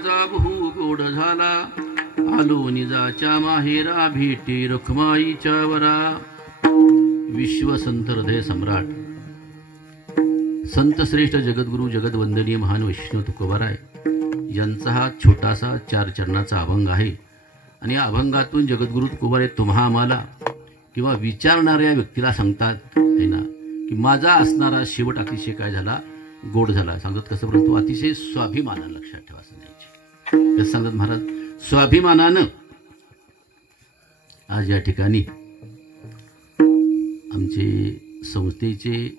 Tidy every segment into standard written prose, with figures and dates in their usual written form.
माझा बहु गोड झाला, आलो निजाच्या माहेरा भेटी रखमाईच्या वरा. विश्वसंत हृदय सम्राट संत श्रेष्ठ जगद्गुरु जगदवंदनीय महान वैष्णव तुकोबाराय यांचा हा छोटासा 4 चरणाचा अभंग आहे. आणि या अभंगातून जगद्गुरु तुकोबाराय तुम्हा आम्हाला किंवा विचारणाऱ्या व्यक्तीला सांगतात है ना की माझा असणारा शेवट अतिशय काय झाला, गोड झाला. सांगतात कसं, परंतु अतिशय स्वाभिमानानं लक्षात ठेवा सांगायचे. कसं सांगतात महाराज, स्वाभिमानानं आज या ठिकाणी आमचे संस्थेचे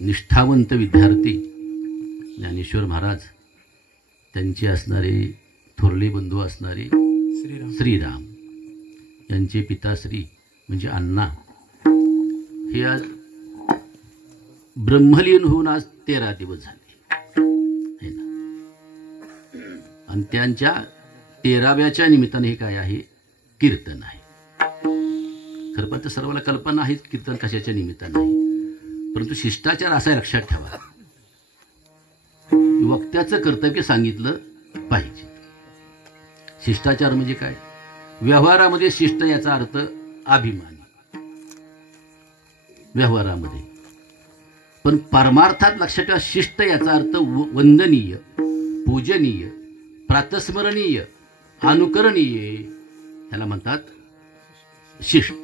निष्ठावंत विद्यार्थी ज्ञानेश्वर महाराज, त्यांचे असणारे थोरले बंधू असणारे श्रीराम यांचे पिताश्री म्हणजे अण्णा, हे आज ब्रह्मलीन होऊन आज 13 दिवस झाले है ना. आणि त्यांच्या 13व्याच्या निमित्ताने हे काय आहे, कीर्तन आहे. खरं पण तर सर्वांना कल्पना आहे कीर्तन कशाच्या निमित्ताने आहे, परंतु शिष्टाचार असा लक्षात ठेवा, वक्त्याचं कर्तव्य सांगितलं पाहिजे. शिष्टाचार म्हणजे काय, व्यवहारामध्ये शिष्ट याचा अर्थ अभिमानी व्यवहारामध्ये, पण परमार्थात लक्षात ठेवा शिष्ट याचा अर्थ वंदनीय, पूजनीय, प्रातस्मरणीय, अनुकरणीय, ह्याला म्हणतात शिष्ट.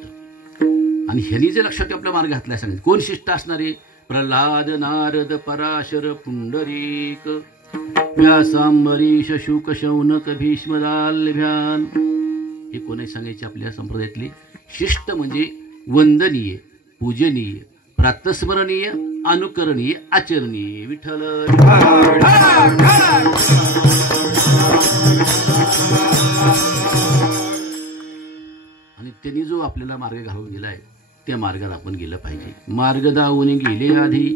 आणि ह्यांनी जे लक्षात आपला मार्ग घातलाय सांगितलं. कोण शिष्ट असणारे, प्रल्हाद नारद पराशर पुंडरीक व्यासांबरीश शुक शौनक भीष्मदाल्भ्यान, हे कोणी सांगायचे आपल्या संप्रदायातले. शिष्ट म्हणजे वंदनीय, पूजनीय, प्रातस्मरणीय, अनुकरणीय, आचरणीय. विठ्ठल आणि त्यांनी जो आपल्याला मार्ग घालून दिलाय त्या मार्गात आपण गेलं पाहिजे. मार्ग दावून गेले आधी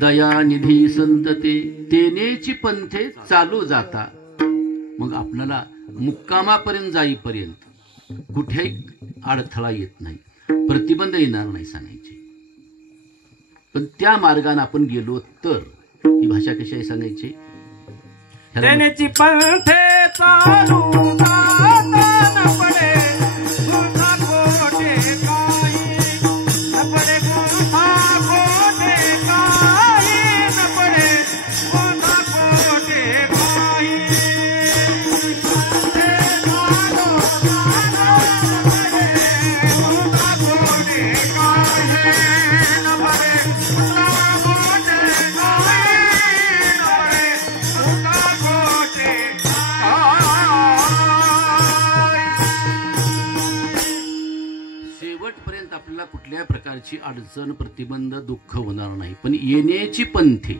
दयानिधी संतते, तेनेची पंथे चालू जाता. मग आपल्याला मुक्कामापर्यंत जाईपर्यंत कुठेही अडथळा येत नाही, प्रतिबंध येणार नाही सांगायचे. पण त्या मार्गाने आपण गेलो तर ही भाषा कशी आहे सांगायची, तेनेची पंथे चालू जाता न पडे गुंठा कोटे काही, न पडे गुंठा कोटे काही, न पडे गुंठा कोटे काही. शेवटपर्यंत आपल्याला कुठल्या प्रकारची अडचण, प्रतिबंध, दुःख होणार नाही. पण येण्याची पंथे,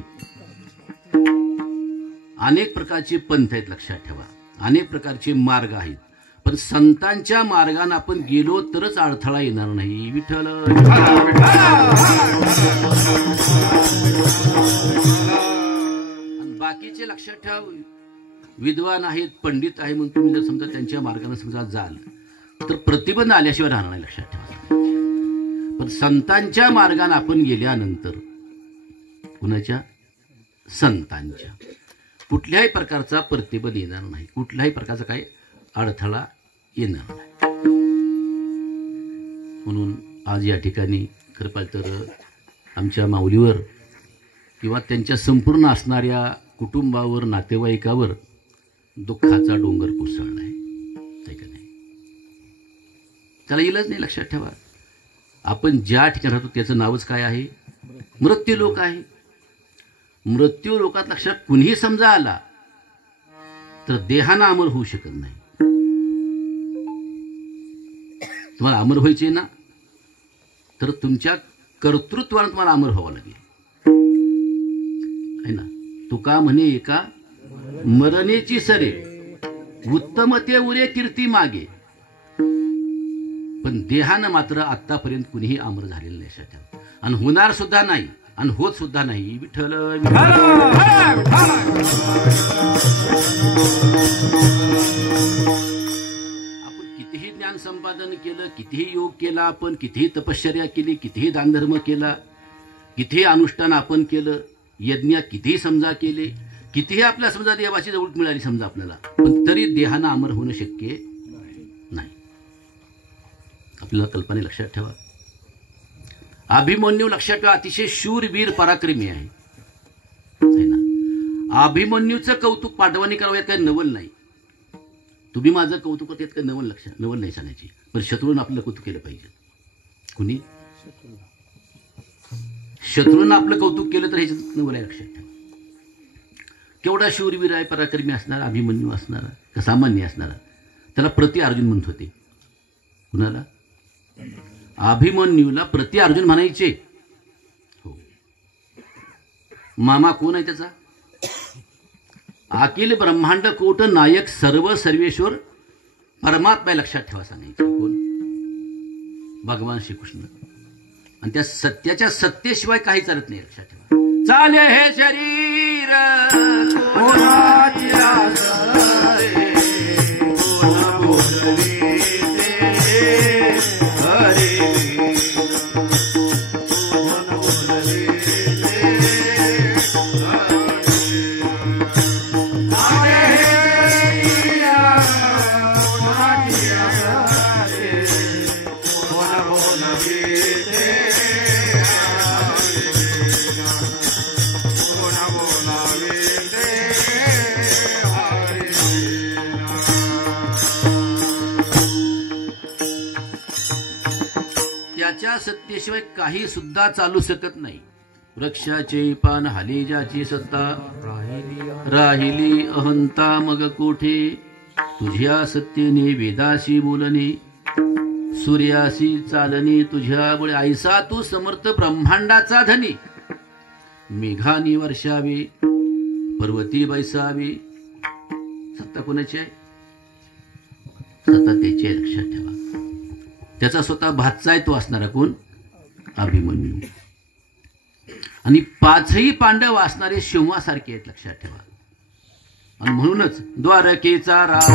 अनेक प्रकारचे पंथ आहेत लक्षात ठेवा, अनेक प्रकारचे मार्ग आहेत. पण संतांच्या मार्गाने आपण गेलो तरच अडथळा येणार नाही. विठ्ठल बाकीचे लक्षात ठेवा, विद्वान आहेत, पंडित आहे म्हणून तुम्ही जर समजा त्यांच्या मार्गाने समजा जाल तर प्रतिबंध आल्याशिवाय राहणार नाही लक्षात ठेवा. पण संतांच्या मार्गाने आपण गेल्यानंतर, कुणाच्या, संतांच्या, कुठल्याही प्रकारचा प्रतिबंध येणार नाही, कुठल्याही प्रकारचा काही अडथळा येणार नाही. म्हणून आज या ठिकाणी खरं पाहिलं तर आमच्या माऊलीवर किंवा त्यांच्या संपूर्ण असणाऱ्या कुटुंबावर, नातेवाईकावर दुःखाचा डोंगर कोसळला आहे का नाही. त्याला इलाज नाही. लक्षात ठेवा, आपण ज्या ठिकाणी राहतो त्याचं नावच काय आहे, मृत्यू लोक आहे. मृत्यू लोकात लक्षात कुणीही समजा आला तर देहानं अमर होऊ शकत नाही. तुम्हाला अमर व्हायचे ना तर तुमच्या कर्तृत्वाने तुम्हाला अमर व्हावं लागेल है ना. तुका म्हणे एका मरणेची सरे, उत्तमते उरे कीर्ती मागे. पण देहानं मात्र आतापर्यंत कुणीही अमर झालेलं नाही आणि होणार सुद्धा नाही आणि होत सुद्धा नाही. विठ्ठल आपण कितीही ज्ञान संपादन केलं, कितीही योग केला, आपण कितीही तपश्चर्या केली, कितीही दानधर्म केला, कितीही अनुष्ठान आपण केलं, यज्ञ कितीही समजा केले, कितीही आपल्या समजा देवाची जवळ मिळाली समजा आपल्याला, पण तरी देहानं अमर होणं शक्य नाही. आपल्याला कल्पना लक्षात ठेवा. अभिमन्यू लक्षात ठेवा, अतिशय शूरवीर पराक्रमी आहे ना. अभिमन्यूचं कौतुक पांडवांनी करावं यात काही नवल नाही. तुम्ही माझं कौतुक करत यात काही नवल नाही सांगायची, पण शत्रूनं आपलं कौतुक केलं पाहिजे. कुणी शत्रूनं आपलं कौतुक केलं तर ह्याच्यात नवल आहे. लक्षात ठेवा. केवढा शूरवीर आहे, पराक्रमी असणारा, अभिमन्यू असणारा, का सामान्य असणारा. त्याला प्रति अर्जुन म्हणत होते. कुणाला? अभिमन्यूला प्रति अर्जुन म्हणायचे. हो. मामा कोण आहे त्याचा? अखिल ब्रह्मांड कोट नायक सर्व सर्वेश्वर परमात्मा. लक्षात ठेवा सांगायचे. कोण? भगवान श्रीकृष्ण. आणि त्या सत्याच्या सत्तेशिवाय काही चालत नाही. लक्षात ठेवा. चाले हे शरीर कोणाची आसरे, कोण बोलवी ते हरी, कोण बोलवी ते त्याच्या सत्तेशिवाय काही सुद्धा चालू शकत नाही. वृक्षाचे पान हाली ज्याची सत्ता, राहिली अहंता मग कोठे, तुझ्या सत्तेने वेदाशी बोलणे, सूर्याशी चालणे तुझ्यामुळे, ऐसा तू समर्थ ब्रह्मांडाचा धनी, मेघानी वर्षावे पर्वती बैसावे. सत्ता कोणाची आहे? सत्ता त्याची आहे. लक्षात ठेवा. त्याचा स्वतः भातचा आहे तो असणारा कोण? अभिमन्यू. आणि पाचही पांडव असणारे शिवासारखे आहेत. लक्षात ठेवा. आणि म्हणूनच द्वारकेचा राजा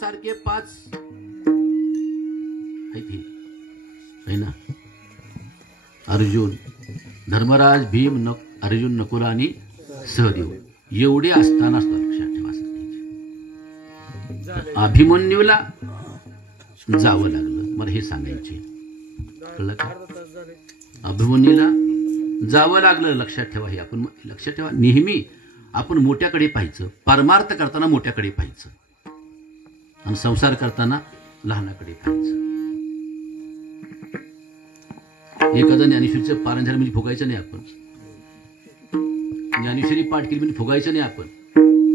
सारखे पाच आहे ना. अर्जुन, धर्मराज, भीम, अर्जुन, नकुल आणि सहदेव एवढे असताना लक्षात ठेवा. अभिमन्यूला जावं लागलं. मला हे सांगायचे. कळलं का? अभिमन्यूला जावं लागलं. लक्षात ठेवा. हे आपण लक्षात ठेवा. नेहमी आपण मोठ्याकडे पाहायचं. परमार्थ करताना मोठ्याकडे पाहायचं आणि संसार करताना लहानाकडे पाहायचं. एखादा ज्ञानेश्वरीचं पारायण झालं म्हणजे फुगायचं नाही आपण. ज्ञानेश्वरी पाठ केली म्हणजे फुगायचं नाही आपण.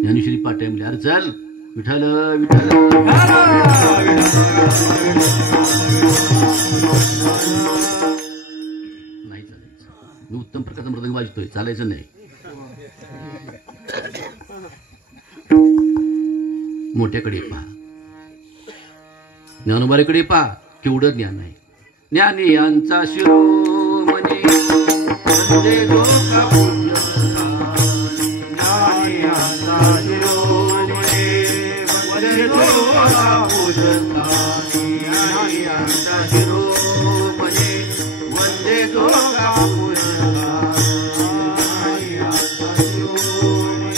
ज्ञानेश्वरी पाठ आहे म्हणजे अरे चल विठ्ठल विठ्ठल नाही चालायचं. मी उत्तम प्रकारचा मृदंग वाजतोय, चालायचं नाही. मोठ्याकडे पहा. ज्ञानोबारीकडे पहा. केवढं ज्ञान आहे. ज्ञानी यांचा शिरोमणी वंदे गोका पूज्यस्थानी, ज्ञानी यांचा शिरोमणी वंदे गोका पूज्यस्थानी, ज्ञानी यांचा शिरोमणी वंदे गोका पूज्यस्थानी, ज्ञानी यांचा शिरोमणी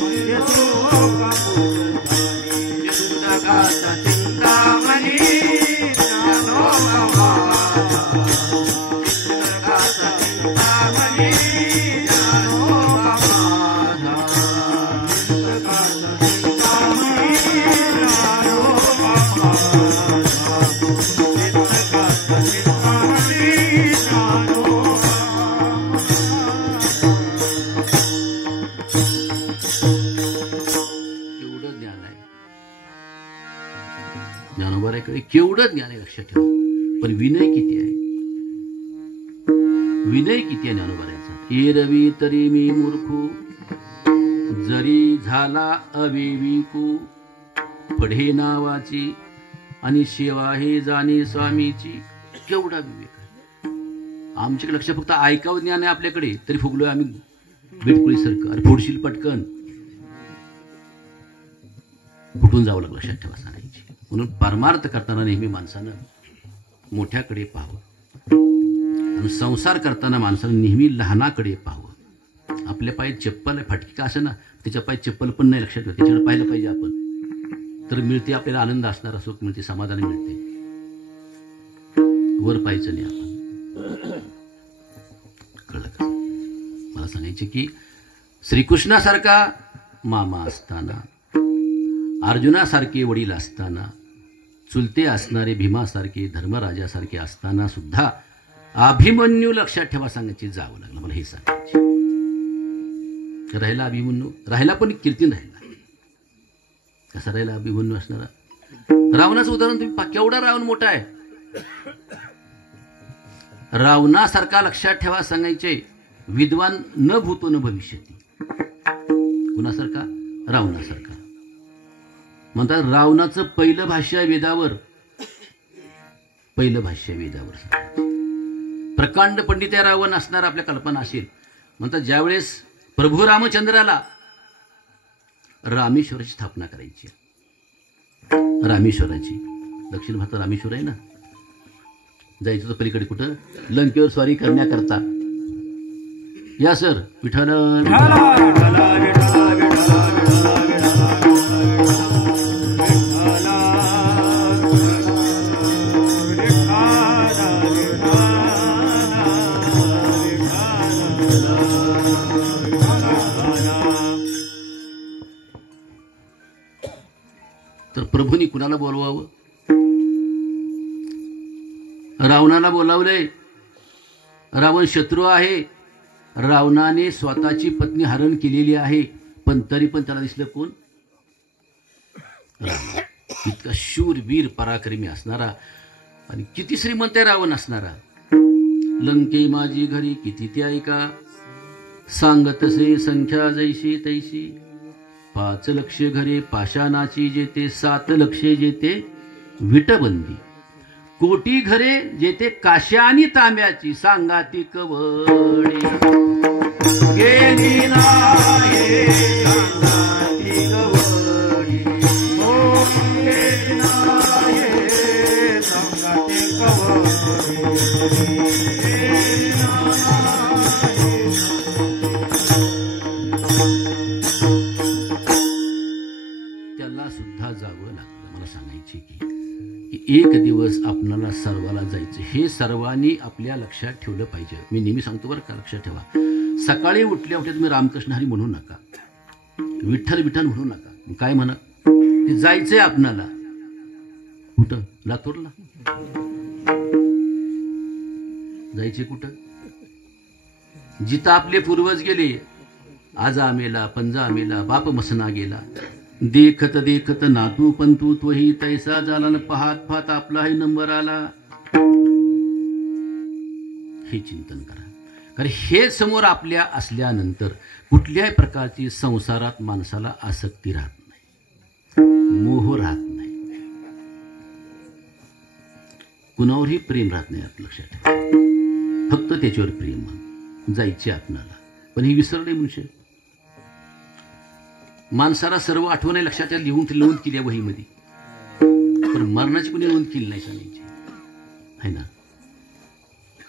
वंदे गोका पूज्यस्थानी, चिंतकाचा चिंतामणी केवढं ज्ञान आहे ज्ञानोबाराकडे, केवढं ज्ञान आहे लक्षात ठेवा. पण विनय किती आहे, विनय किती आहे ज्ञानोबाराचा. एरवी तरी मी मूर्खू, जरी झाला अविवेकू, पढे नावाची आणि सेवा हे जाणे स्वामीची. केवढा विवेक आहे आमच्याकडे. लक्ष फक्त ऐकावं ज्ञान आहे आपल्याकडे, तरी फुगलोय आम्ही बिटकुळीसारखं. अरे फोडशील पटकन, कुठून जावं लागलं लक्षात ठेवा सांगायची. म्हणून परमार्थ करताना नेहमी माणसानं मोठ्याकडे पाहावं, आणि संसार करताना माणसानं नेहमी लहानाकडे पाहावं. आपल्या पायात चप्पल आहे, फाटकी का असं ना, त्याच्या पायात चप्पल पण नाही लक्षात ठेवा. त्याच्याकडे पाहिलं पाहिजे आपण, तर मिळते आपल्याला आनंद असणारा, सुख मिळते, समाधान मिळते. वर पाहायचं नाही आपण. कळलं का? मला सांगायचे की श्रीकृष्णासारखा मामा असताना, अर्जुनासारखे वडील असताना, चुलते असणारे भीमासारखे धर्मराजासारखे असताना सुद्धा अभिमन्यू लक्षात ठेवा सांगायचे जावं लागलं. मला हे सांगायचे. राहिला अभिमन्यू, राहिला पण कीर्तीन राहिला. कसा राहिला अभिमन्यू असणारा. रावणाचं उदाहरण तुम्ही पहा, केवढा रावण मोठा आहे. रावणासारखा लक्षात ठेवा सांगायचे विद्वान न भूतो न भविष्यती. कुणासारखा? रावणासारखा. म्हणतात रावणाचं पहिलं भाष्य वेदावर, पहिलं भाष्य वेदावर. प्रकांड पंडित रावण असणार आपल्या कल्पना असेल. म्हणतात ज्यावेळेस प्रभू रामचंद्राला रामेश्वराची स्थापना करायची, रामेश्वराची, दक्षिण भारतात रामेश्वर आहे ना, जायचं तर पलीकडे कुठं, लंकेवर स्वारी करण्याकरता. या सर विठ्ठल तर प्रभूंनी कुणाला बोलवावं? रावणाला बोलावलंय. रावण शत्रू आहे, रावणाने स्वतःची पत्नी हरण केलेली आहे, पण तरी पण त्याला दिसलं कोण? रावण. इतका शूरवीर पराक्रमी असणारा आणि किती श्रीमंत आहे रावण असणारा. लंके माझी घरी किती ते ऐका, सांगतसे संख्या जैशी तैशी. 5 लक्ष घरे पाषाणाची जेते, 7 लक्षे जेते विटबंदी. कोटी घरे जेते काश्या आणि तांब्याची, सांगाती कवडी. गेली नाये सांगाती कवडी, गेली नाये सांगाती कवडी. त्याला सुद्धा जावं लागलं. मला सांगायचे की एक दिवस आपणाला सर्वाला जायचं, हे सर्वांनी आपल्या लक्षात ठेवलं पाहिजे. मी नेहमी सांगतो बरं का, लक्षात ठेवा. सकाळी उठल्या उठल्या तुम्ही रामकृष्ण हरी म्हणू नका, विठ्ठल विठ्ठल म्हणू नका. काय म्हणा, जायचंय आपणाला कुठं? लातूरला जायचे. कुठं? जिथं आपले पूर्वज गेले, आजा मेला, पंजा मेला, बाप मसना गेला. देखत देखत नातू पंतू तोही तैसा झाला न, पाहात पाहात आपलाही नंबर आला. हे चिंतन करा. कारण हे समोर आपल्या असल्यानंतर कुठल्याही प्रकारची संसारात माणसाला आसक्ती राहत नाही, मोह राहत नाही, कुणावरही प्रेम राहत नाही. लक्षात ठेवा, फक्त त्याच्यावर प्रेम. जायचे आपणाला, पण ही विसरले मनुष्य. माणसाला सर्व आठवणी लक्षात लिहून नोंद केली वहीमध्ये, पण मरणाची कोणी नोंद केली नाही सांगायची आहे ना.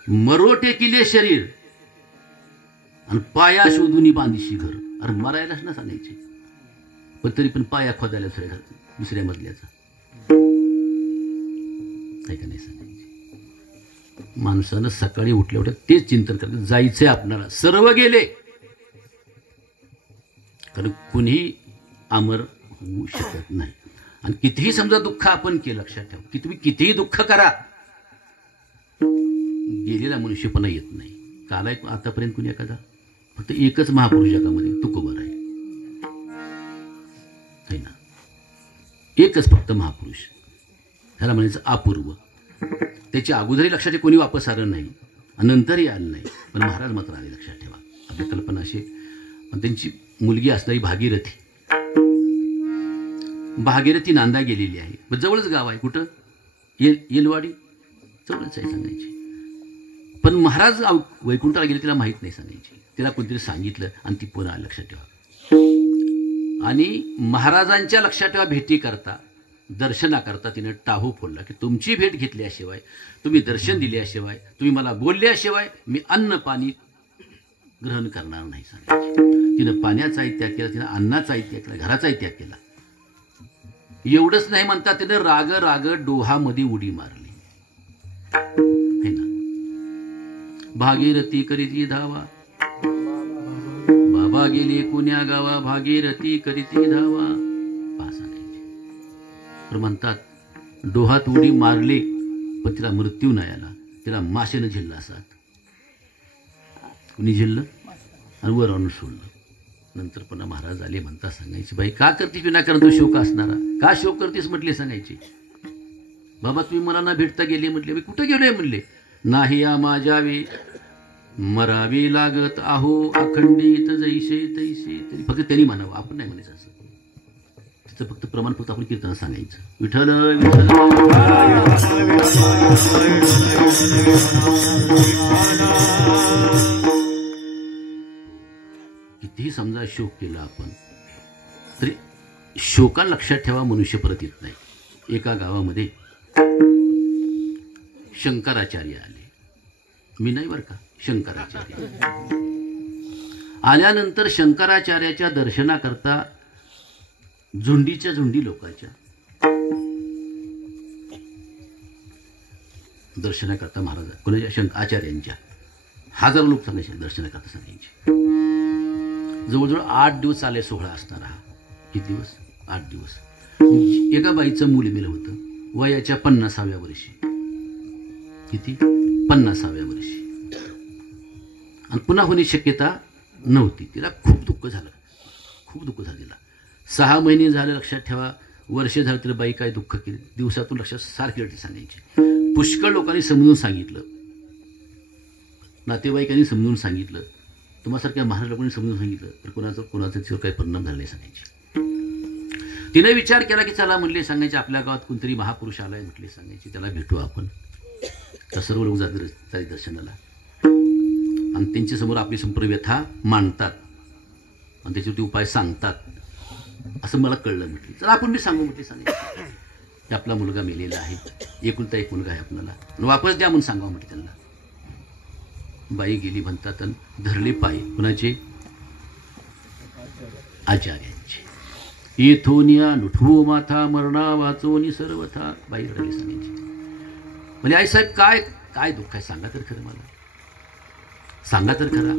मरोटे किले शरीर आणि पाया शोधून बांधीशी घर. अरे मरायलाच ना सांगायचे, पण तरी पण पाया खोदायला दुसऱ्या मधल्याचा का नाही सांगायचे. माणसानं सकाळी उठल्या उठल्या तेच चिंतन करत जायचंय आपणाला. सर्व गेले, कारण कुणीही अमर होऊ शकत नाही. आणि कितीही समजा दुःख आपण केलं, लक्षात ठेवा, की तुम्ही कितीही दुःख करा, गेलेला मनुष्यपणा येत नाही. कालाय आतापर्यंत कुणी एखादा? फक्त एकच महापुरुष जगामध्ये तुकोबर आहे ना. एकच फक्त महापुरुष, ह्याला म्हणायचं अपूर्व. त्याच्या अगोदरही लक्षात कोणी वापस आलं नाही आणि नंतरही आलं नाही, पण महाराज मात्र आले. लक्षात ठेवा. आपली कल्पना अशी, त्यांची मुलगी असणारी भागीरथी नांदा गेलेली आहे. मग जवळच गाव आहे. कुठं? येलवाडी जवळच आहे सांगायची. पण महाराज वैकुंठाला गेले तिला माहीत नाही सांगायची. तिला कोणतरी सांगितलं आणि ती पुन्हा लक्षात ठेवा. आणि महाराजांच्या लक्षात ठेवा भेटी करता, दर्शनाकरता तिनं टाहू फोडला की तुमची भेट घेतल्याशिवाय, तुम्ही दर्शन दिल्याशिवाय, तुम्ही मला बोलल्याशिवाय मी अन्न पाणी ग्रहण करणार नाही सांगायची. तिनं पाण्याचाही त्याग केला, तिनं अन्नाचाही त्याग केला, घराचाही त्याग केला. एवढंच नाही म्हणता तिनं राग राग डोहामध्ये उडी मारली है ना. भागीरथी करीती धावा, बाबा गेले कोण्या गावा, भागीरथी करीती धावा सांगायचे. तर म्हणतात डोहात उडी मारली पण तिला मृत्यू नाही आला. तिला माशेनं झेलला असात. कुणी झेललं आणि वर आणून सोडलं. नंतर पुन्हा महाराज आले. म्हणता सांगायचे, बाई का करतीस विनाकारण तू शोक असणारा, का शोक करतीस म्हटले सांगायचे. बाबा तुम्ही मला ना भेटता गेले म्हटले. मी कुठं गेलोय म्हणले. नाही या माझ्यावे मरावी लागत आहो, अखंडित जैसे तैसे. तरी फक्त त्यांनी म्हणावं, आपण नाही म्हणायचं असं. त्याचं फक्त प्रमाण फक्त आपण कीर्तन सांगायचं. विठ्ठल विठ्ठल. कितीही समजा शोक केला आपण तरी शोका लक्षात ठेवा मनुष्य परत येत नाही. एका गावामध्ये शंकराचार्य आले. मी नाही बरं का, शंकराचार्य आल्यानंतर शंकराचार्याच्या दर्शनाकरता झुंडीच्या झुंडी लोकांच्या दर्शनाकरता महाराज कोणाच्या आचार्यांच्या हजारो लोक सांगायचे दर्शनाकरता सांगायचे. जवळजवळ 8 दिवस आले सोहळा असणारा. किती दिवस? 8 दिवस. एका बाईचं मूल मेलं होतं वयाच्या 50व्या वर्षी. किती? 50व्या वर्षी. आणि पुन्हा होण्याची शक्यता नव्हती. तिला खूप दुःख झालं, खूप दुःख झालं तिला. 6 महिने झाले लक्षात ठेवा. वर्ष झालं तरी बाई काय दुःख केली. दिवसातून लक्षात सारखी रडती सांगायची. पुष्कळ लोकांनी समजून सांगितलं, नातेवाईकांनी समजून सांगितलं, तुम्हासारख्या महाराज लोकांनी समजून सांगितलं, तर कोणाचं त्याच्यावर काही परिणाम झाला नाही सांगायचे. तिने विचार केला की चला म्हणले सांगायचे आपल्या गावात कोणतरी महापुरुष आलाय म्हटले सांगायचे, त्याला भेटू आपण. तर सर्व लोक जातात दर्शनाला आणि त्यांच्यासमोर आपली संपूर्ण व्यथा मांडतात आणि त्याच्यावरती उपाय सांगतात. असं मला कळलं म्हटलं. चला आपण मी सांगू म्हटले सांगायचे की आपला मुलगा मेलेला आहे, एकुलता एक मुलगा आहे आपल्याला, वापस द्या म्हणून सांगा म्हटलं त्यांना. बाई गेली म्हणतात आणि धरले पाय कुणाचे? आचार्यांचे. येथोनिया लुठवो माथा मरणा वाचोनी सर्वथा. बाई रडली सांगायची. म्हणजे आई साहेब काय काय दुःख आहे सांगा तर खरं, मला सांगा तर खरा.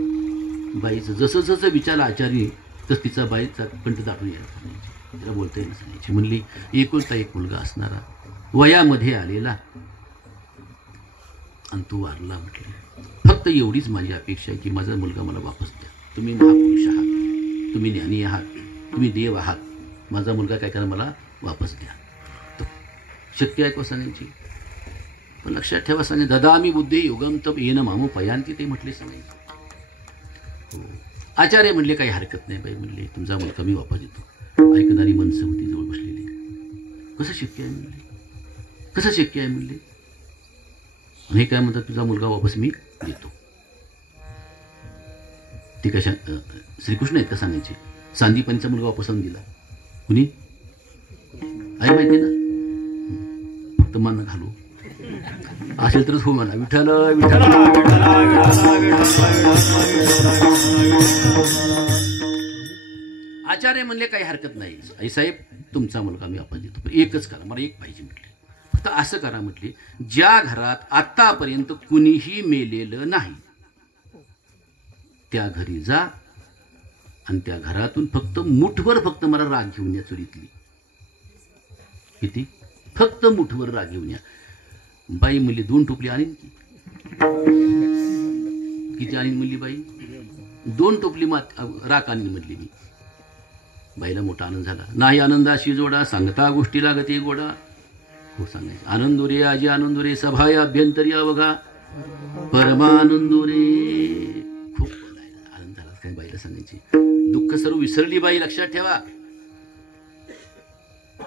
बाईचं जसं जसं विचारलं आचार्य तसं तिचा बाईचा कंठ दाटून यायला सांगायची. तिला बोलता येईल सांगायची. म्हणली एकुलता एक मुलगा असणारा, वयामध्ये आलेला, आणि तू वारला म्हटले. फक्त एवढीच माझी अपेक्षा आहे की माझा मुलगा मला वापस द्या. तुम्ही महापुरुष आहात, तुम्ही ज्ञानी आहात, तुम्ही देव आहात, माझा मुलगा काय करा मला वापस द्या. तो शक्य आहे का सांगायची. पण लक्षात ठेवा सांगे ददामी बुद्धी युगम तप येन मामो पयांती ते म्हटले सांगायचे. हो. आचार्य म्हणले काही हरकत नाही बाई म्हणले, तुमचा मुलगा मी वापस देतो. ऐकणारी माणसं होती जवळ बसलेली. कसं शक्य आहे म्हणले, कसं शक्य आहे म्हणले. हे काय म्हणतात तुझा मुलगा वापस मी देतो. ते कशा श्रीकृष्ण आहेत का सांगायचे. सांदीपनीचा मुलगा वापस आणून दिला कुणी आहे माहिती ना. फक्त मन घालू असेल तरच हो म्हणा. विठ्ठल विठ्ठल. आचार्य म्हणले काही हरकत नाही आई साहेब, तुमचा मुलगा मी वापस देतो, पण एकच करा, मला एक पाहिजे म्हटले. फक्त असं करा म्हटले, ज्या घरात आतापर्यंत कुणीही मेलेलं नाही त्या घरी जा आणि त्या घरातून फक्त मुठभर फक्त मला राग घेऊन या चुरीतली. किती? फक्त मुठभर राग घेऊन या. बाई म्हणली 2 टोपली आणीन की. किती आणीन म्हणली बाई? 2 टोपली राख आणीन म्हणली मी. बाईला मोठा आनंद झाला. नाही आनंदाशी जोडा सांगता गोष्टी लागते गोडा. हो सांगायचं. आनंदोरे आजी आनंदोरे सभाय अभ्यंतरी अवघा परमानंदोरे. खूप बोलायला आनंद झाला. काय बाईला सांगायची. दुःख सर्व विसरली बाई, लक्षात ठेवा.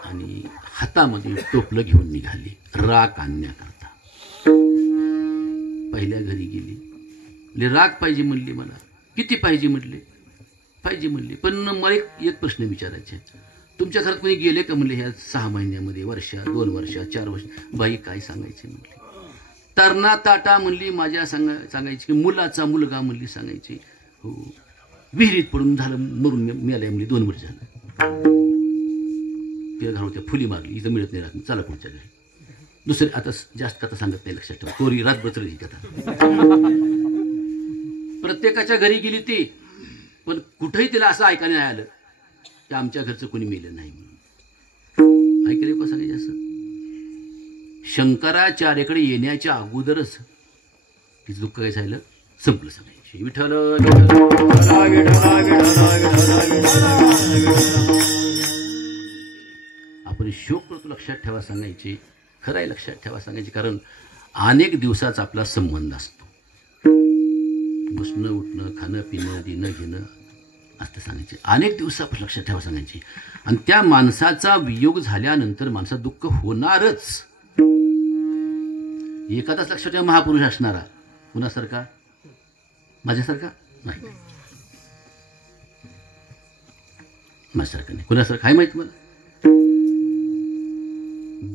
आणि हातामध्ये टोपलं घेऊन निघाली राख आणण्याकरता. पहिल्या घरी गेली. राख पाहिजे म्हणली मला. किती पाहिजे म्हटले? पाहिजे म्हणले. पण मला एक प्रश्न विचारायचे. तुमच्या घरात कोणी गेले का म्हणले ह्या 6 महिन्यामध्ये, वर्षात, 2 वर्षात, 4 वर्ष? बाई काय सांगायचे म्हणले. तरणा ताटा म्हणली माझ्या सांगायची. मुलाचा मुलगा म्हणली सांगायची. हो विहिरीत पडून झालं, मरून मिळाल्या म्हणली. 2 वर्ष झालं. तिला घालून त्या फुली मारली. इथं मिळत नाही राहत. चला पुढच्या घरी. दुसरी आता जास्त कथा सांगत नाही, लक्षात ठेवा. कोरी रातभर ही कथा. प्रत्येकाच्या घरी गेली ती, पण कुठेही तिला असं ऐकायला नाही आलं की आमच्या घरचं कोणी मेलं नाही म्हणून. ऐकले का सांगायचे असं? शंकराचार्याकडे येण्याच्या अगोदरच तिचं दुःख काय झालं संपलं सांगायचे. विठ्ठल आपण शोक करतो, लक्षात ठेवा सांगायचे. खरं आहे, लक्षात ठेवा सांगायचे. कारण अनेक दिवसाचा आपला संबंध असतो. बसणं उठणं, खाणं पिणं, देणं घेणं असतं सांगायचे. अनेक दिवस आपण लक्षात ठेवा सांगायचे. आणि त्या माणसाचा वियोग झाल्यानंतर माणसाचं दुःख होणारच. एखादाच लक्षात ठेवा महापुरुष असणारा. कुणासारखा? माझ्यासारखा नाही. माझ्यासारखा नाही. कुणासारखा आहे माहित मला?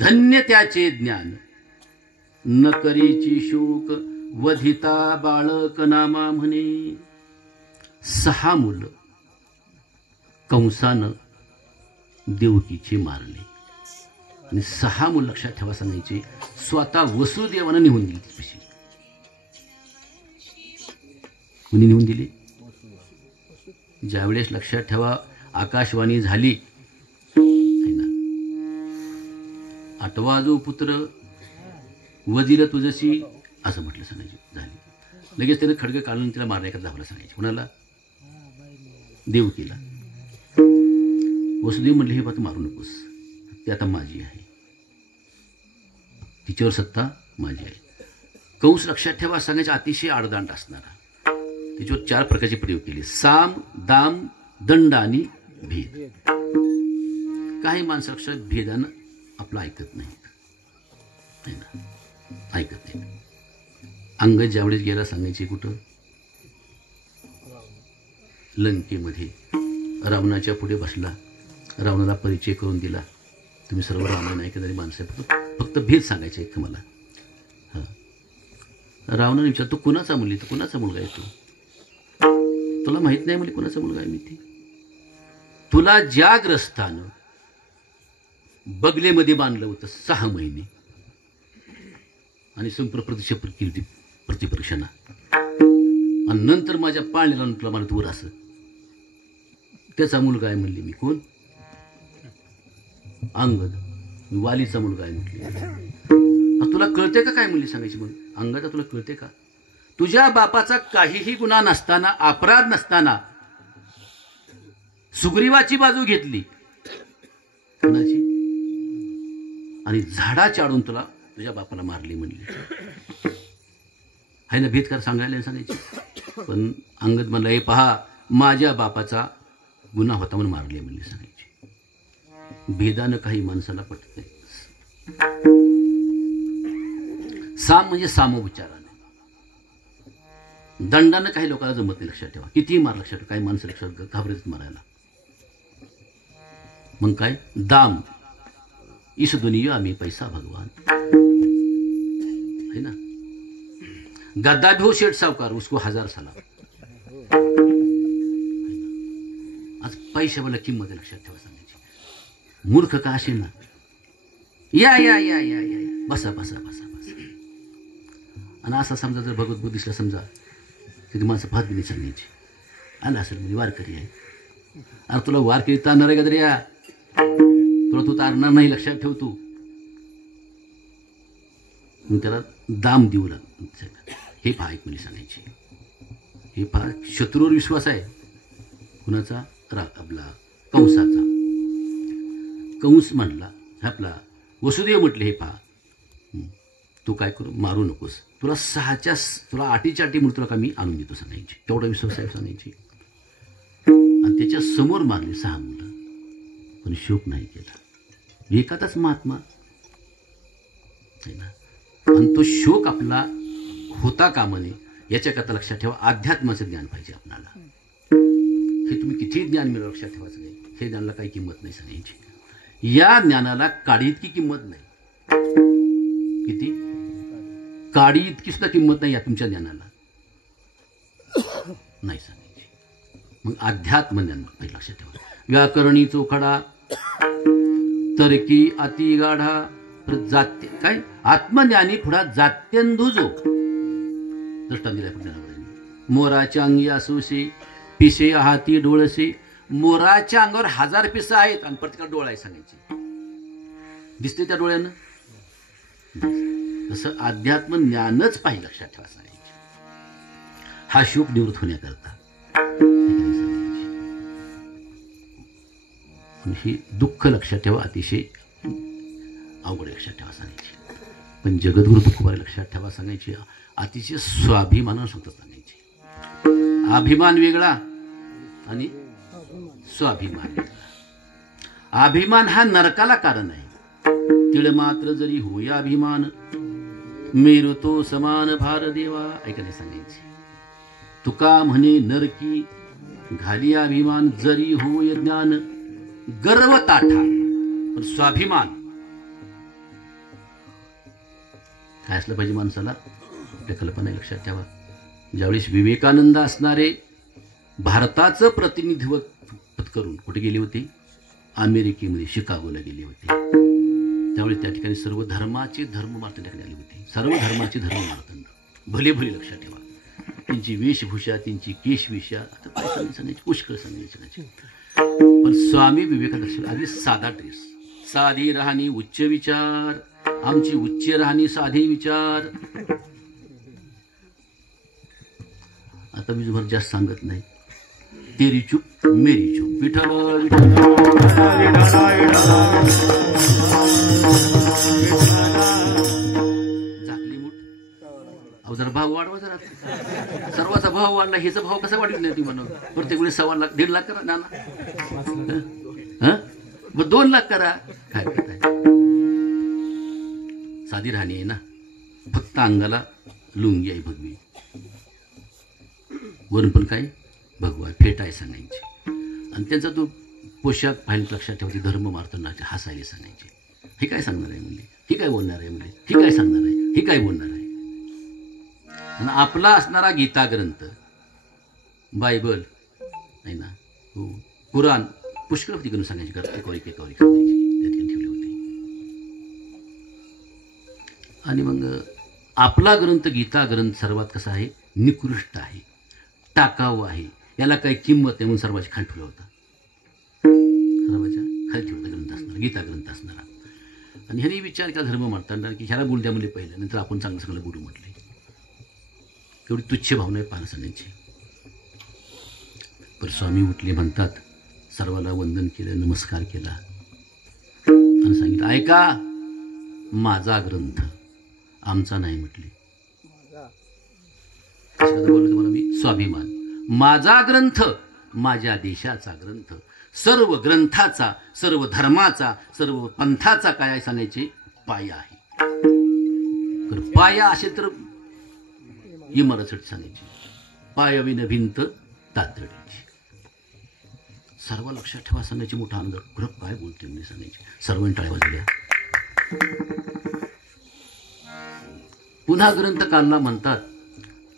धन्य त्याचे ज्ञान न करीची शोक वधिता बाळक नामा म्हणे. 6 मुलं कंसानं देवकीचे मारले. आणि 6 मुलं लक्षात ठेवा सांगायचे. स्वतः वसुदेवानं निघून दिली तिच्यापाशी. कुणी निघून दिली? ज्यावेळेस लक्षात ठेवा आकाशवाणी झाली, 8वा जो पुत्र वजीर तुझशी असं म्हटलं सांगायचे. झाली. लगेच त्यानं खडगं काढून तिला मारण्याकरता धावला सांगायचे. कोणाला? देवकीला. वसुदेव म्हणले हे बात मारू नकोस, ती आता माझी आहे, तिच्यावर सत्ता माझी आहे. कंस लक्षात ठेवा सांगायचे अतिशय आडदांड असणारा. त्याच्यावर 4 प्रकारचे प्रयोग केले. साम, दाम, दंड आणि भेद. काही माणसं लक्षात भेदानं आपलं ऐकत नाहीत, ऐकत नाही. अंगद ज्यावेळेस गेला सांगायचे कुठं? लंकेमध्ये. रावणाच्या पुढे बसला. रावणाला परिचय करून दिला. तुम्ही सर्व रामायण ऐकणारी माणसं फक्त भेद सांगायचे एक मला. हां. रावणाने विचारतो कुणाचा मुली? तो कुणाचा मुलगा आहे तो? तुला माहित नाही म्हणजे कुणाचा मुलगा आहे मी ती? तुला ज्या ग्रस्तानं बगलेमध्ये बांधलं होतं 6 महिने आणि संप्रप्रतिष्ठा केली प्रतिपरीक्षाना, आणि नंतर माझ्या पाळण्याला तुला मला दूर असं, त्याचा मुलगा आहे म्हणली मी. कोण? अंगद. मी वालीचा मुलगा आहे म्हटली. तुला कळते का काय म्हणली सांगायची? म्हणून अंगदा तुला कळते का? तुझ्या बापाचा काहीही गुन्हा नसताना, अपराध नसताना सुग्रीवाची बाजू घेतली. कुणाची? आणि झाडा चाडून तुला तुझ्या बापाला मारली म्हणली. आहे ना भेदकार सांगायला सांगायची. पण अंगद म्हणला हे पहा माझ्या बापाचा गुन्हा होता म्हणून मारले म्हणली सांगायची. भेदानं काही माणसाला पटत नाही. साम म्हणजे सामोपचाराने. दंडानं काही लोकांना जमत नाही, लक्षात ठेवा. कितीही मार, लक्षात ठेवा. काही माणसं लक्षात घाबरत मारायला. मग काय? दाम. इस दुनिया में पैसा भगवान है ना. गद्दा भी हो शेठ सावकार, उसको 1000 सलाम. आज पैशावाला किंमत लक्षात ठेवा सांगायची. मूर्ख का असेल ना, या या या या या बसा बसा बसा बसा. आणि असा समजा जर भगवत बुद्धीला समजा तिथे माणसं फात बी नाही सांगायची. आला असेल म्हणजे वारकरी आहे. अरे तुला वारकरी तारणार आहे का तरी? या तुला तू तारणार नाही, लक्षात ठेव. तू मग त्याला दाम देऊ लाग. हे पहा एक मुली सांगायची, हे पहा शत्रूवर विश्वास आहे. कुणाचा? आपला कंसाचा. कंस म्हणला, आपला वसुदेव म्हटले, हे पहा तू काय करू, मारू नकोस, तुला 6च्या तुला 8च्या 8 म्हणून तुला का मी आणून देतो सांगायची. तेवढा विश्वास आहे सांगायची. आणि त्याच्या समोर मारली 6 मुलं, पण शोक नाही केला. एखादाच महात्मा आहे ना. आणि तो शोक आपला होता कामा नये याच्याकरता लक्षात ठेवा. अध्यात्माचं ज्ञान पाहिजे आपल्याला. हे तुम्ही किती ज्ञान मिळवा लक्षात ठेवायचं नाही. हे ज्ञानाला काही किंमत नाही सांगायची. या ज्ञानाला काडी इतकी किंमत नाही. किती? काडी इतकी सुद्धा किंमत नाही या तुमच्या ज्ञानाला नाही सांगायची. मग अध्यात्म ज्ञान काही लक्षात ठेवा. व्याकरणी चोखडा, तर्की अति गाढा, जात्य काय आत्मज्ञानी पुढा जात्यंधू जो दृष्टांत दिलाय ज्ञानावर. मोराच्या अंगी असोशी पिसे हाती डोळसे. मोराच्या अंगावर 1000 पिसं आहेत आणि प्रत्येकाला डोळा आहे सांगायची. दिसते त्या डोळ्यानं? तसं अध्यात्म ज्ञानच पाहिजे लक्षात ठेवा सांगायची. हा शोक निवृत्त होण्याकरता ही दुःख लक्षात ठेवा. अतिशय अवघड लक्षात ठेवा सांगायची. पण जगद्गुरु तुकोबारे लक्षात ठेवा सांगायची. अतिशय स्वाभिमानानं सांगतात सांगायची. अभिमान वेगळा आणि स्वाभिमान वेगळा. अभिमान हा नरकाला कारण आहे. तिळ मात्र जरी होया अभिमान, मेरू तो समान भार देवा. ऐकायला सांगायचे. तुका म्हणे नरकी घाली अभिमान, जरी होय ज्ञान गर्व ताठा. पण स्वाभिमान काय असलं पाहिजे माणसाला? आपल्या कल्पना लक्षात ठेवा. ज्यावेळेस विवेकानंद असणारे भारताचं प्रतिनिधित्व करून कुठे गेले होते? अमेरिकेमध्ये शिकागोला गेले होते. त्यावेळी त्या ठिकाणी सर्व धर्माचे धर्ममार्तंड आले होते. सर्व धर्माचे धर्ममार्तंड भले भले लक्षात ठेवा. त्यांची वेशभूषा, त्यांची केशविषा आता काय सांगायची, पुष्कळ सांगायची. पण स्वामी विवेकानंद आधी साधा ड्रेस, साधी राहणी, उच्च विचार. आमची उच्च राहणी, साधे विचार. आता मी तुम्हाला जास्त सांगत नाही. तेरी चूप मेरी चूप. विठ्ठल झाकली मुठ. अहो जरा भाव वाढवा जरा. सर्वाचा भाव वाढला, ह्याचा भाव कसा वाढवित नाही ती म्हणून. प्रत्येक वेळेस 1.25 लाख 1.5 लाख करा नाना. मग 2 लाख करा. काय करताय? साधी राहणी आहे ना. फक्त अंगाला लुंगी आहे भगवी, वरून पण काय भगवा फेट आहे सांगायची. आणि त्यांचा तो पोशाख पाहिजे लक्षात ठेवते. धर्म मार्तंडाचे हसायला सांगायचे. हे काय सांगणार आहे म्हणजे, हे काय बोलणार आहे म्हणजे, हे काय सांगणार आहे, हे काय बोलणार आहे. आणि आपला असणारा गीता ग्रंथ, बायबल आहे ना, कुराण पुष्कळ होती करून सांगायची. एकावर एक त्या ठिकाणी ठेवली होती. आणि मग आपला ग्रंथ गीता ग्रंथ सर्वात कसा आहे, निकृष्ट आहे, टाकाऊ आहे, याला काही किंमत नाही म्हणून सर्वांची खाली ठेवला होता. सर्वांच्या खाली ठेवला ग्रंथ असणार, गीता ग्रंथ असणारा. आणि ह्याने विचार केला धर्म मांडताना की ह्याला बोल द्या म्हणजे पहिलं, नंतर आपण चांगलं चांगलं बोलू म्हटले. एवढी तुच्छ भावना आहे पाहणं सांगायची. पण स्वामी उठले म्हणतात, सर्वाला वंदन केलं, नमस्कार केला आणि सांगितलं, ऐका माझा ग्रंथ, आमचा नाही म्हटले. बोललो तुम्हाला मी, स्वाभिमान. माझा ग्रंथ, माझ्या देशाचा ग्रंथ, सर्व ग्रंथाचा, सर्व धर्माचा, सर्व पंथाचा काय आहे सांगायचे, पाया आहे. तर पाया असेल तर इमारत सांगायची. पायाविन भिंत तातडीची. सर्व लक्षात ठेवा सांगायची. मोठा आनंद. खरं काय बोलते मी सांगायची. सर्वांनी टाळ्या वाजवल्या. पुन्हा ग्रंथ काढला म्हणतात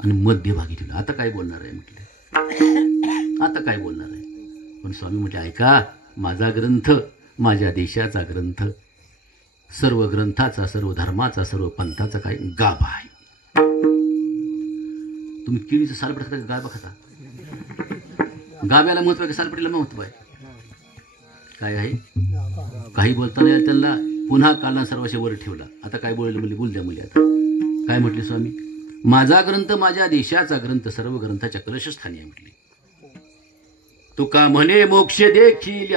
आणि मध्यभागी ठेवला. आता काय बोलणार आहे म्हटले, आता काय बोलणार आहे. पण स्वामी म्हटले, ऐका माझा ग्रंथ, माझ्या देशाचा ग्रंथ, सर्व ग्रंथाचा, सर्व धर्माचा, सर्व पंथाचा काय गाभा आहे. तुम्ही केळीचं सालपट खाता, गाभा खाता. गाभ्याला महत्व आहे का सालपटीला महत्व आहे? काय आहे, काही बोलता नाही त्यांना. पुन्हा काढला सर्वांच्या वर ठेवला. आता काय बोलले म्हणले, बोल द्या मुली. आता काय म्हटले स्वामी, माझा ग्रंथ माझ्या देशाचा ग्रंथ सर्व ग्रंथाच्या कलशस्थानी आहे म्हटले. तुका म्हणे मोक्ष देखील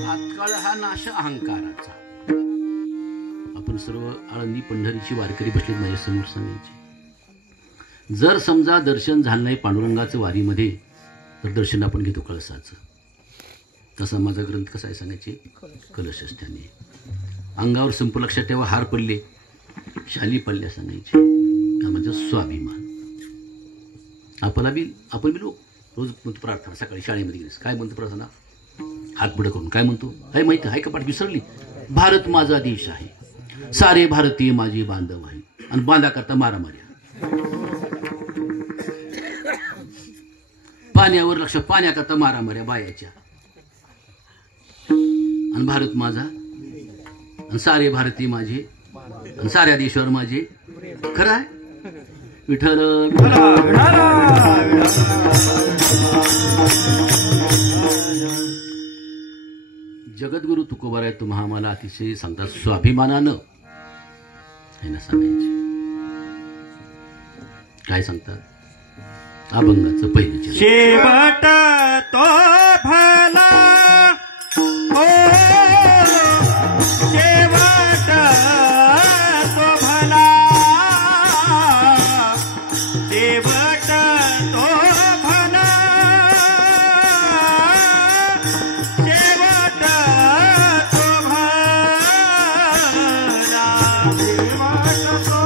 तात्काळ हा नाश अहंकाराचा. आपण सर्व आळंदी पंढरीची वारकरी बसलीत माझ्या समोर सांगायचे. जर समजा दर्शन झालं नाही पांडुरंगाचं वारीमध्ये तर दर्शन आपण घेतो कळसाचं. तसा माझा ग्रंथ कसा आहे सांगायचे, कलशस्थानी. अंगावर संप लक्षात ठेवा, हार पडले शाली पडल्या सांगायचे, हा माझा स्वाभिमान. आपण बी लोक रोज म्हणतो प्रार्थना, सकाळी शाळेमध्ये गेलीस काय म्हणतो प्रार्थना, हात पुढे करून काय म्हणतो, हे माहिती आहे का, पाठ विसरली. भारत माझा देश आहे, सारे भारतीय माझे बांधव आहे, आणि बांधा करता मारामाऱ्या. पाण्यावर लक्ष, पाण्याकरता मारामाऱ्या बायाच्या, आणि भारत माझा, आणि सारे भारतीय माझे, आणि साऱ्या देशावर माझे. खरं आहे. विठ्ठल जगद्गुरु तुकोबाराय तुम्हा आम्हाला अतिशय सांगतात स्वाभिमानानं आहे ना सांगायचे. काय सांगतात, अभंगाचं पहिलं चरण. शेवट तो भला हो, शेवट तो भला, शेवट तो भला, शेवट तो भला, शेवट तो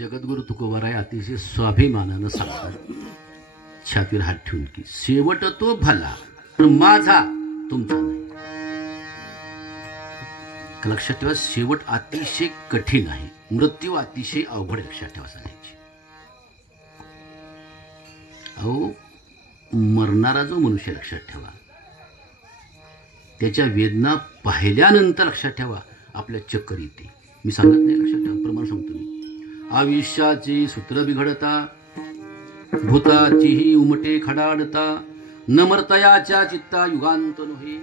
जगद्गुरु तुकोबाराय अतिशय स्वाभिमानानं सांगतात, छातीवर हात ठेवून की शेवट तो भला पण माझा तुमचा नाही. लक्षात ठेवा, शेवट अतिशय कठीण आहे, मृत्यू अतिशय अवघड. लक्षात ठेवा सांगायची. अहो मरणारा जो मनुष्य लक्षात ठेवा, त्याच्या वेदना पाहिल्यानंतर लक्षात ठेवा आपल्या चक्कर येते. मी सांगत नाही, लक्षात ठेवा, प्रमाण सांगतो मी. आयुष्याची सूत्र बिघडता, भूताचीही उमटे खडाडता, नमर्तयाच्या चित्ता युगांत नव्हे.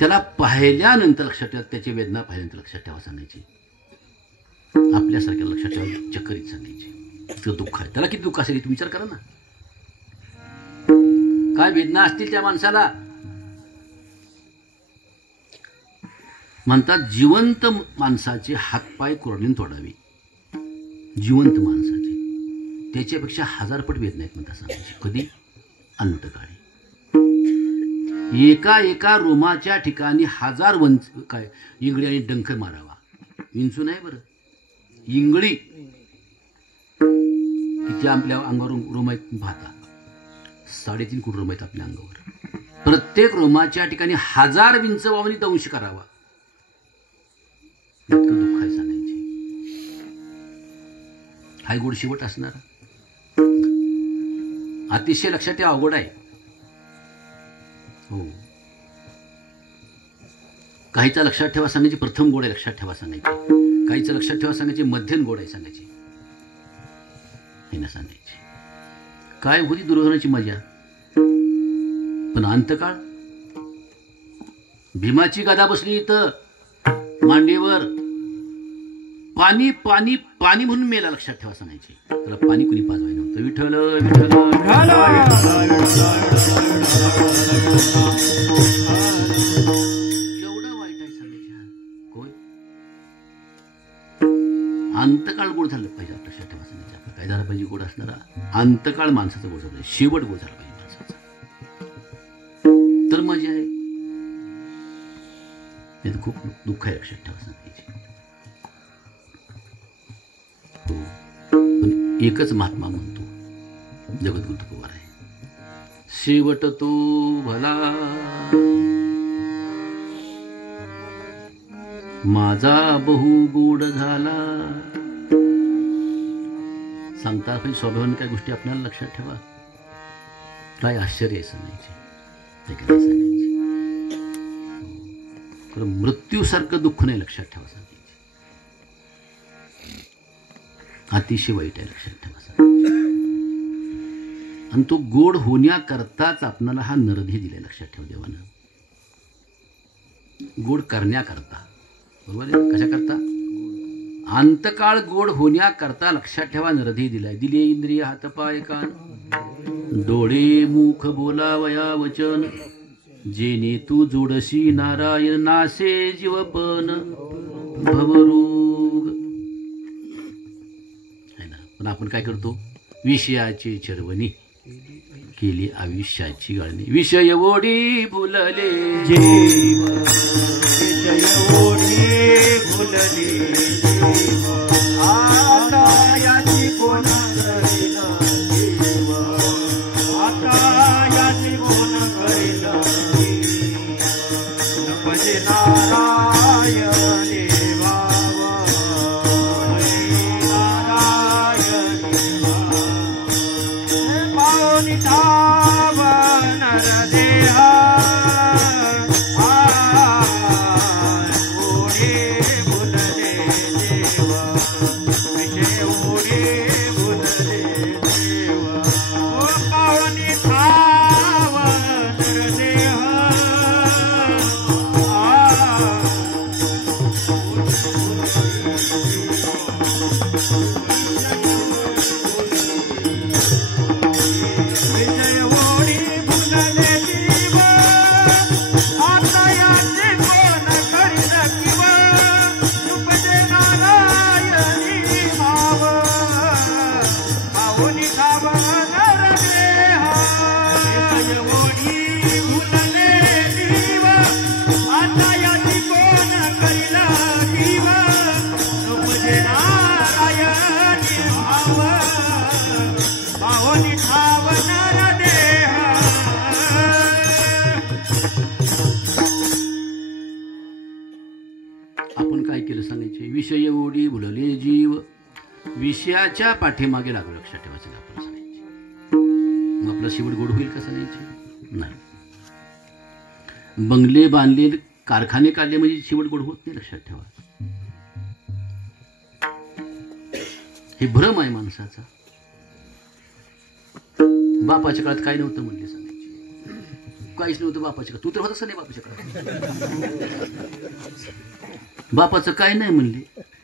त्याला पाहिल्यानंतर लक्षात ठेवा, त्याची वेदना पाहिल्यानंतर लक्षात ठेवा सांगायची. आपल्यासारख्या लक्षात ठेवा चक्करीत सांगायची. इतकं दुःख आहे, त्याला किती दुःख असेल तुम्ही विचार करा ना. काय वेदना असतील त्या माणसाला. म्हणतात जिवंत माणसाचे हातपाय कोरडीने तोडावे. जिवंत माणसाचे त्याच्यापेक्षा 1000 पट वेदना आहेत म्हणतात सांगायची. कधी? अंतकाळी. एका एका रोमाच्या ठिकाणी 1000 काय इंगळी आणि डंख मारावा. विंचू नाही बरं, इंगळी किती आपल्या अंगावर रोम आहेत पाहता. 3.5 कोटी रोम आहेत आपल्या अंगावर. प्रत्येक रोमाच्या ठिकाणी 1000 विंच वावणी दंश करावा. इतकं दुःख आहे सांगायचे. हाय गोड शेवट असणार. अतिशय लक्षात ठेवा, अवघड आहे. हो, काहीचा लक्षात ठेवा सांगायचे प्रथम गोड आहे लक्षात ठेवा सांगायचे. काहीचं लक्षात ठेवा सांगायचे मध्यम गोड आहे सांगायचे. हे ना सांगायचे. काय होती दुर्योधनाची मजा. पण अंतकाळ भीमाची गदा बसली इथं मांडीवर. पाणी पाणी पाणी म्हणून मेला लक्षात ठेवा सांगायचे. त्याला पाणी कुणी पाजवाय नव्हतं. विठ्ठल विठ्ठल एवढा वाईट आहे सांगायचे. होय, अंतकाळ गोड झालं पाहिजे लक्षात ठेवा सांगायचे. आपलं काय झालं पाहिजे गोड असणारा. अंतकाळ माणसाचा गोड झाला पाहिजे, शेवट गोड झाला पाहिजे माणसाचा. तर मजा आहे. खूप दुःख आहे लक्षात ठेवा सांगायचे. हो, पण एकच महात्मा म्हणतो जगद्गुरु पवार आहे. शेवट तो भला माझा बहु गोड झाला. सांगता पण स्वाभिमान काय गोष्टी आपल्याला लक्षात ठेवा. काय आश्चर्य आहे सांगायचे. ते काय सांगायचे. मृत्यूसारखं दुःख नाही लक्षात ठेवा सांगायचे. अतिशय वाईट आहे लक्षात ठेवा सांगायचे. आणि तो गोड होण्याकरताच आपणाला हा नरधी दिलाय लक्षात ठेवा देवानं. गोड करण्याकरता. बरोबर आहे. कशा करता? अंतकाळ गोड होण्याकरता लक्षात ठेवा नरधी दिलाय. दिले इंद्रिय हातपाय कान डोळे मुख बोलावया वचन जेने तू जोडशी नारायण नासे जीवपन भवरोग. है ना. पण आपण काय करतो. विषयाची चरवणी केली आयुष्याची गाळणी. विषय ओढी भुलले जीव विषय ओढी भुलले जीव. आता याची कोण करील जीव. आता याची कोण करील जीव. भजे नारायण देवावा. नारायण पावनी धाव नर देहा. ओढे भुलले देवा. विषय ओढे भुलले देवा. ओ पावनी धाव नर देहा. विषय ओढी भुलले जीव. आता याचे कोण करील किव. उपजे नारायणी भाव. पावनी धाव नर देहा. विषय ओढी भुलले जीव. आता याची कोण करील किव. उपजे नारायणी भाव. पावनी धाव नर देहा. आपण काय केलं सांगायचे. विषय ओढी भुलले जीव. विषयाच्या पाठीमागे लागलो लक्षात ठेवायचं आपण सांगायचे. मग आपला शेवट गोड होईल का सांगायचे. नाही. बंगले बांधले कारखाने काढले म्हणजे शेवट गोड होत नाही लक्षात ठेवा. हे भ्रम आहे माणसाचा. बापाच्या काळात काय नव्हतं म्हणले सांगायचे, काहीच नव्हतं बापाच्या काळात. तू तर होतास का नाही बापाच्या काळात? बापाचं काय नाही म्हणले,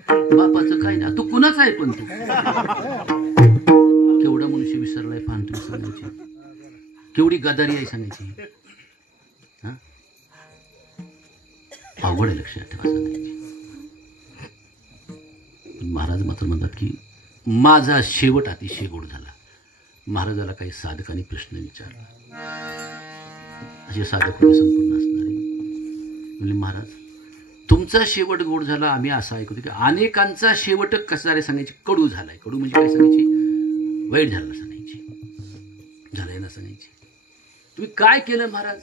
बापाचं काय नाही. तू कुणाच आहे पण तू केवढा मनुष्य विसरलाय फान तुम्ही सांगायची, केवढी गदारी आहे सांगायची. हा अवघड आहे, लक्षात ठेवा सांगायची. महाराज मात्र म्हणतात की माझा शेवट अतिशय गोड झाला. महाराजाला काही साधकांनी प्रश्न विचारला, असे साधक होते संपूर्ण असणारे. म्हणजे महाराज तुमचा शेवट गोड झाला, आम्ही असं ऐकतो की अनेकांचा शेवट कसा रे सांगायची, कडू झालाय. कडू म्हणजे काय सांगायची, वाईट झालं सांगायची, झालंय ना सांगायची. तुम्ही काय केलं महाराज?